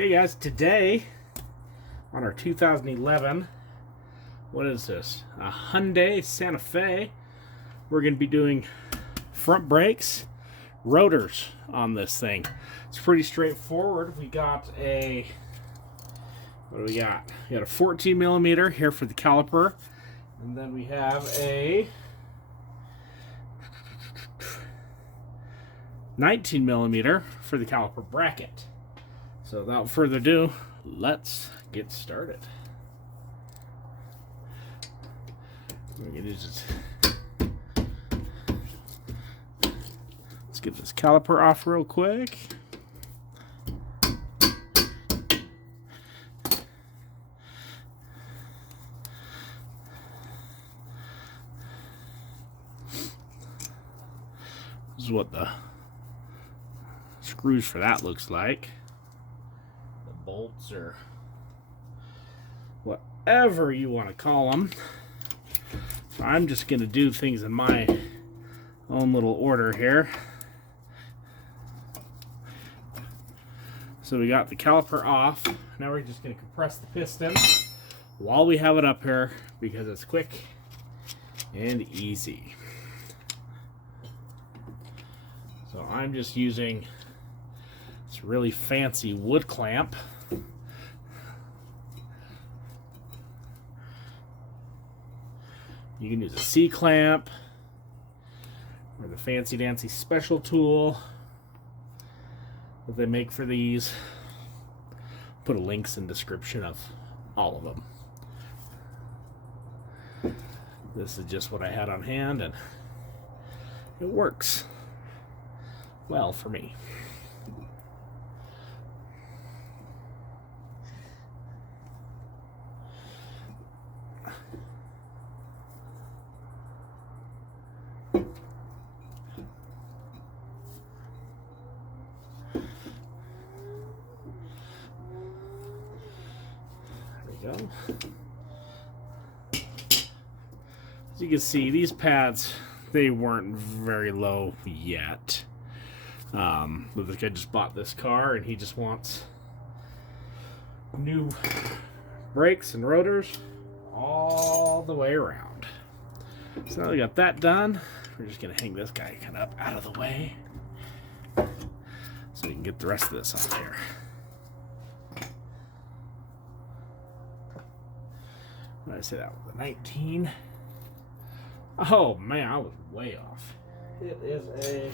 Okay guys, today on our 2011, what is this? A Hyundai Santa Fe. We're going to be doing front brakes, rotors on this thing. It's pretty straightforward. We got a, what do we got? We got a 14 millimeter here for the caliper, and then we have a 19 millimeter for the caliper bracket. So without further ado, let's get started. We're gonna just let's get this caliper off real quick. This is what the screws for that looks like. Bolts or whatever you want to call them. So I'm just going to do things in my own little order here. So we got the caliper off. Now we're just going to compress the piston while we have it up here because it's quick and easy. So I'm just using this really fancy wood clamp. You can use a C-clamp or the fancy dancy special tool that they make for these. Put a links in the description of all of them. This is just what I had on hand, and it works well for me. Go. As you can see, these pads, they weren't very low yet. But this guy just bought this car and he just wants new brakes and rotors all the way around. So now we got that done. We're just gonna hang this guy kind of up out of the way so we can get the rest of this off here. What did I say that was? A 19? Oh man, I was way off. It is a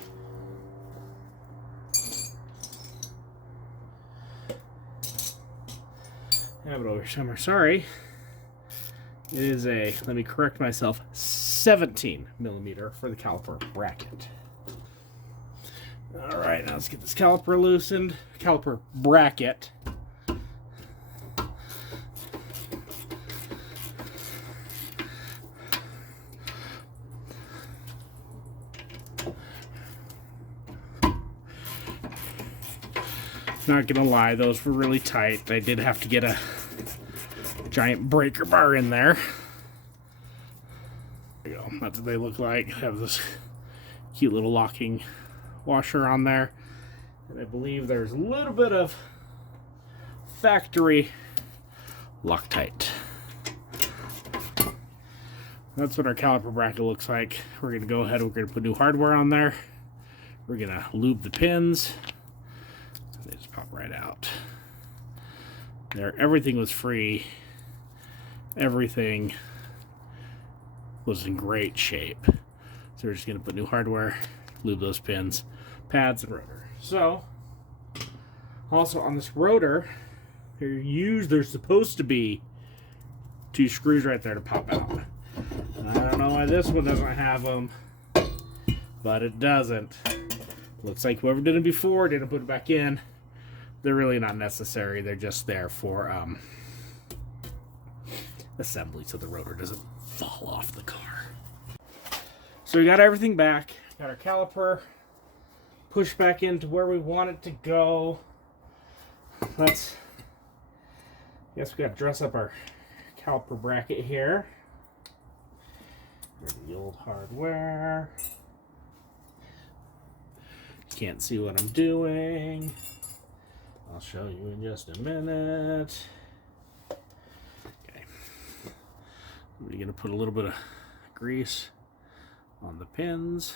have it over here somewhere. Sorry. It is a, let me correct myself, 17 millimeter for the caliper bracket. All right, now let's get this caliper loosened. Caliper bracket. Not gonna lie, those were really tight. I did have to get a giant breaker bar in there. There you go. That's what they look like. Have this cute little locking washer on there. And I believe there's a little bit of factory Loctite. That's what our caliper bracket looks like. We're gonna go ahead, we're gonna put new hardware on there. We're gonna lube the pins. They just pop right out. There, everything was free. Everything was in great shape. So we're just gonna put new hardware, lube those pins, pads, and rotor. So, also on this rotor, there's supposed to be 2 screws right there to pop out. I don't know why this one doesn't have them, but it doesn't. Looks like whoever did it before didn't put it back in. They're really not necessary. They're just there for assembly so the rotor doesn't fall off the car. So we got everything back. Got our caliper pushed back into where we want it to go. Guess we got to dress up our caliper bracket here. There's the old hardware. Can't see what I'm doing. I'll show you in just a minute. Okay. We're going to put a little bit of grease on the pins.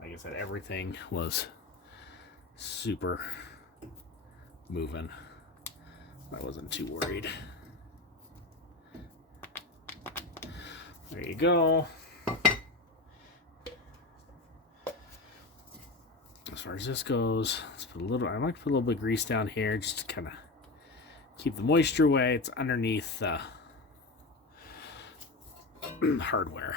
Like I said, everything was super moving. I wasn't too worried. There you go. As far as this goes, let's put a little. I like to put a little bit of grease down here just to kind of keep the moisture away. It's underneath the hardware.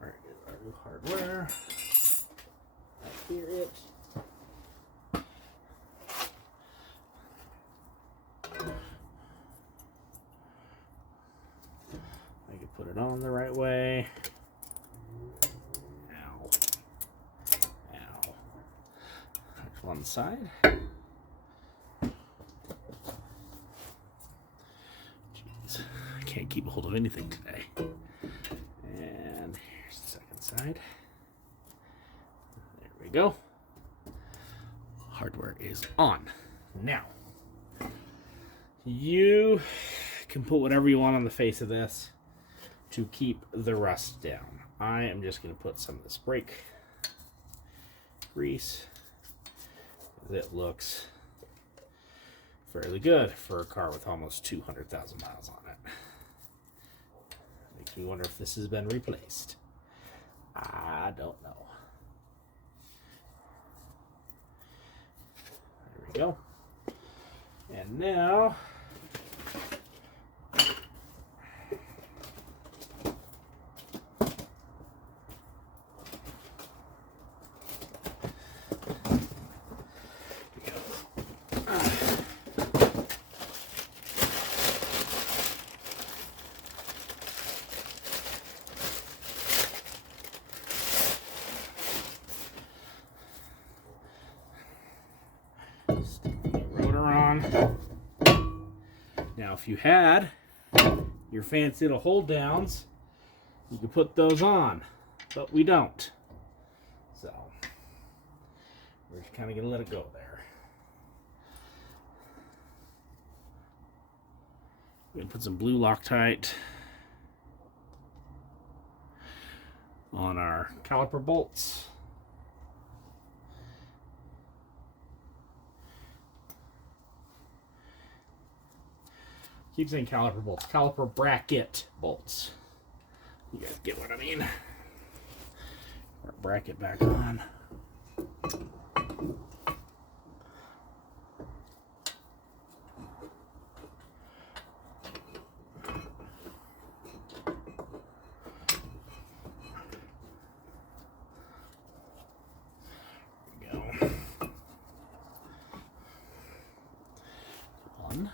Where is our new hardware? I hear it. I can put it on the right way. Ow. Ow. There's one side. Jeez, I can't keep a hold of anything today. And here's the second side. There we go. Hardware is on. Now, you can put whatever you want on the face of this to keep the rust down. I am just going to put some of this brake grease. It looks fairly good for a car with almost 200,000 miles on it. Makes me wonder if this has been replaced. I don't know. There we go. And now, stick the rotor on. Now, if you had your fancy little hold downs, you could put those on, but we don't. So, we're just kind of going to let it go there. We're going to put some blue Loctite on our caliper bolts. Keep saying caliper bolts. Caliper bracket bolts. You guys get what I mean? Our bracket back on. There we go. One.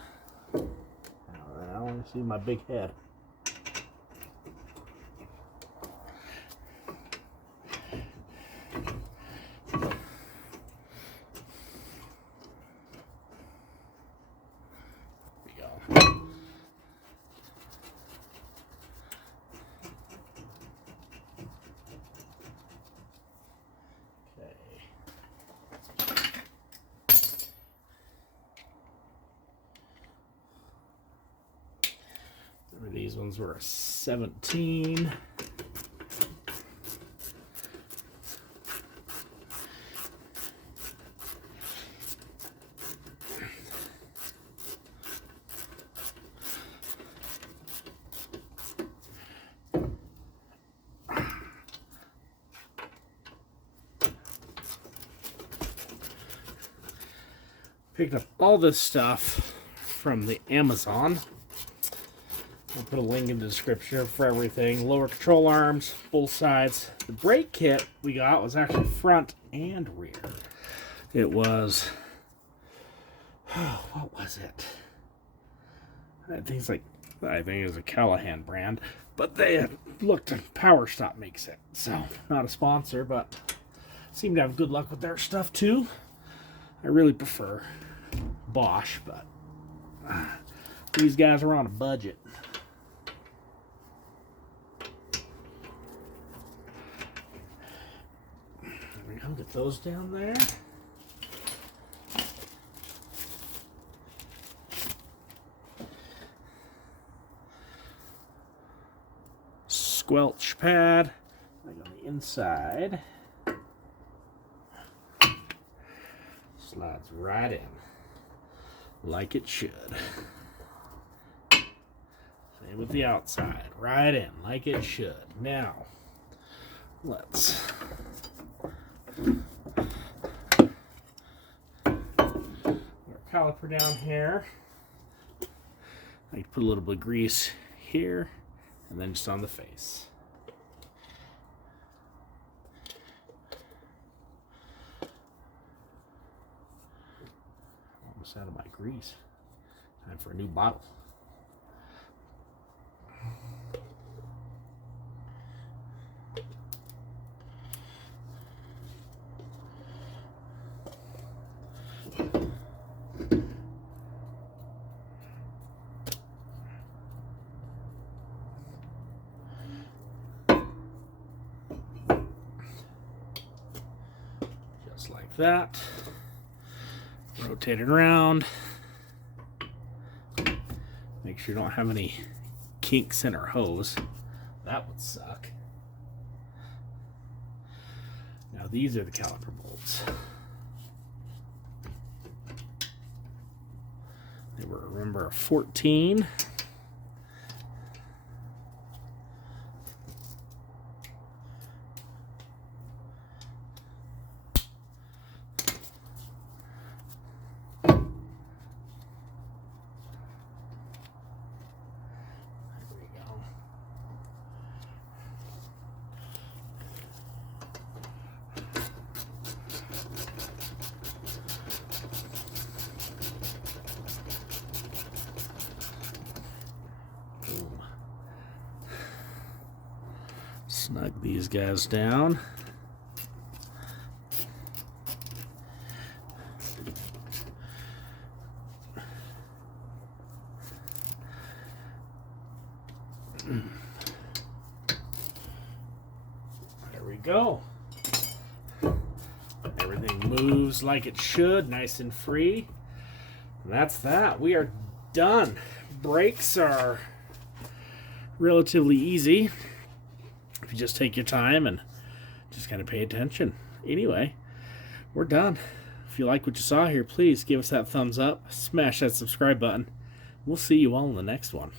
I want to see my big head. There we go. These ones were a 17. Picked up all this stuff from the Amazon. I'll put a link in the description for everything. Lower control arms, both sides. The brake kit we got was actually front and rear. It was, what was it? I think it was a Callahan brand, but they looked, Power Stop makes it. So, not a sponsor, but seem to have good luck with their stuff too. I really prefer Bosch, but These guys are on a budget. There we go. Get those down there. Squelch pad, like on the inside, slides right in, like it should. Same with the outside, right in, like it should. Now, let's put our caliper down here. I can put a little bit of grease here. And then just on the face. Almost out of my grease. Time for a new bottle. Like that. Rotate it around. Make sure you don't have any kinks in our hose. That would suck. Now these are the caliper bolts. They were, remember, a 14. Snug these guys down. There we go. Everything moves like it should, nice and free. And that's that. We are done. Brakes are relatively easy if you just take your time and just kind of pay attention. Anyway, we're done. If you like what you saw here, please give us that thumbs up, smash that subscribe button. We'll see you all in the next one.